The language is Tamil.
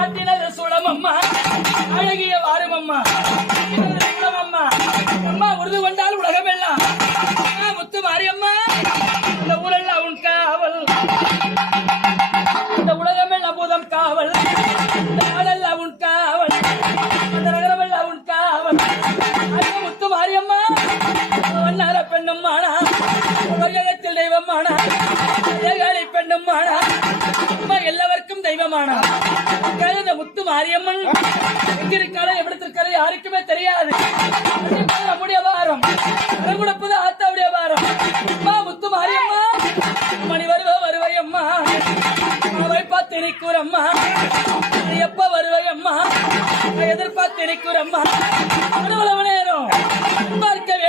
காட்டினது சுளமம்மா அழகிய வாருமம்மா சுளமம்மா அம்மா உருது கொண்டால் உலகமெல்லாம் முத்து மாரியம்மா இந்த ஊரெல்லாம் உன் காவல் இந்த உலகமெல்லாம் பூதம் காவல் இந்த நாடெல்லாம் உன் காவல் அந்த நகரமெல்லாம் உன் காவல் அந்த முத்து மாரியம்மா வண்ணார பெண்ணும் மானா உலகத்தில் தெய்வமானா ஏகாலி பெண்ணும் மானா அம்மா எல்லாருக்கும் தெய்வமானா இந்த முத்து மாரியம்மன் எங்கிருக்காளோ எவ்விடத்திற்காளோ யாருக்குமே தெரியாது நம்முடைய வாரம் கொடுப்பது ஆத்தாவுடைய வாரம் அம்மா முத்து மாரியம்மா மணி வருவையம்மா அவரை பார்த்து நிற்கிறம்மா எப்ப வருவையம்மா எதிர்பார்த்து நிற்கிறம்மா அவ்வளவு நேரம் பார்க்க